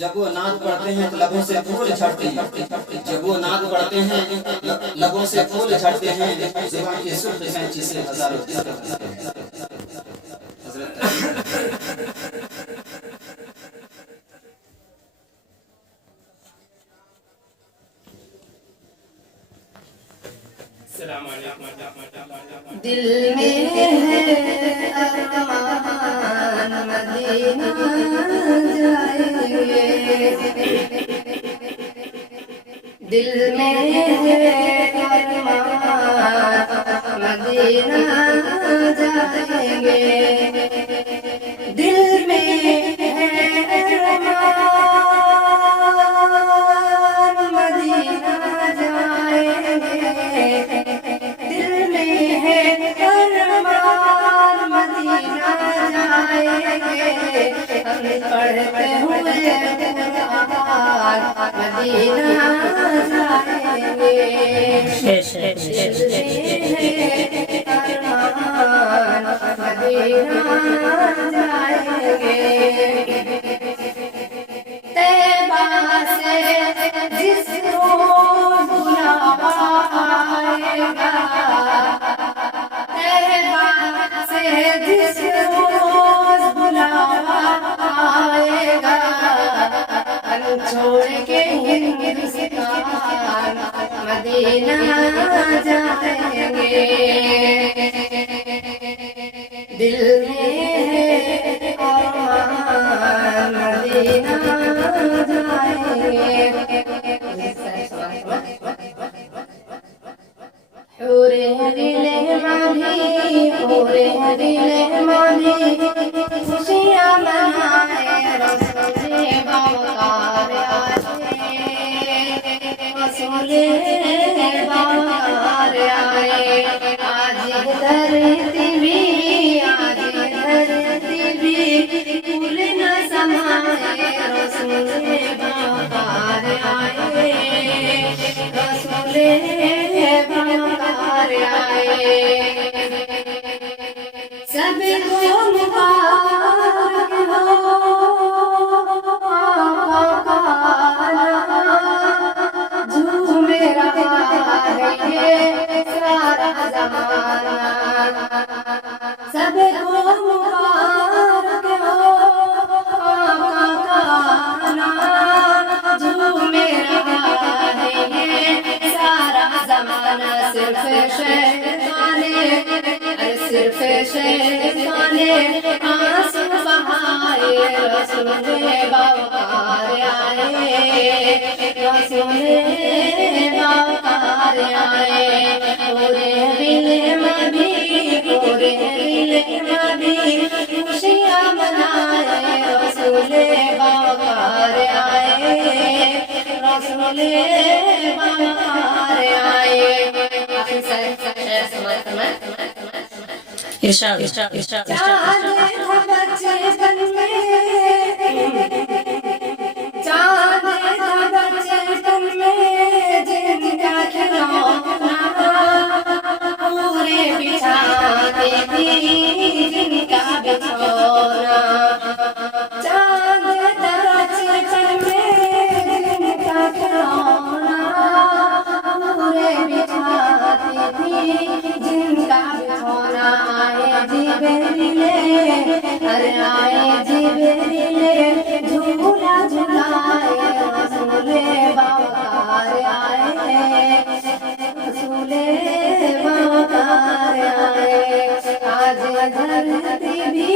जब वो नाद पढ़ते हैं तो लबों से फूल झड़ते हैं। जब वो नाद पढ़ते हैं लबों से फूल झड़ते हैं। ज़ुबान की सुर्ख कैंची से हज़ारों जिक्र करते हैं। दिल में है अरमान मदीना जाएंगे। दिल में है अरमान मदीना जाएंगे। दिल में है अरमान मदीना जाएंगे। पढ़ते हुए मदीना जाएंगे। मदीना जाएंगे। तैबा से जिस रोज़ बुलावा आएगा। तैबा से जिस रोज़ बुलावा आएगा। छोड़ के हिंदुस्तान मदीना जाएंगे। दिल में है अरमान मदीना जाएंगे। होरे दिले माधी होरे दिले माधी खुशियाँ मनाए रसूले बावकार आए। रसूले बावकार आए। आज धरती भी फूल न समाए। रसूले बावकार आए। रसूले बावकार आए। सबको मुबारक हो आका झूमे रहा है ये सारा ज़माना। सबको मुबारक हो आका झूमे रहा है ये सारा ज़माना। सिर्फ शैताने आंसू बहाए। रसूले बावकार आए। रसूले बावकार आए। पूरे दिल में भी खुशियाँ मनाए। रसूले बावकार आए। रसूले बावकार आए। इरशाद बचपन में चाँद था बचपन में जिनका खिलौना पूरे बिछाती थी जिनका बिछौना। चाँद था बचपन में जिनका खिलौना पूरे बिछाती थी जिनका बिछौना। अरे आए जिबरीले झूला झुलाए। रसूले बावकार आए। रसूले बावकार आए। आज धरती भी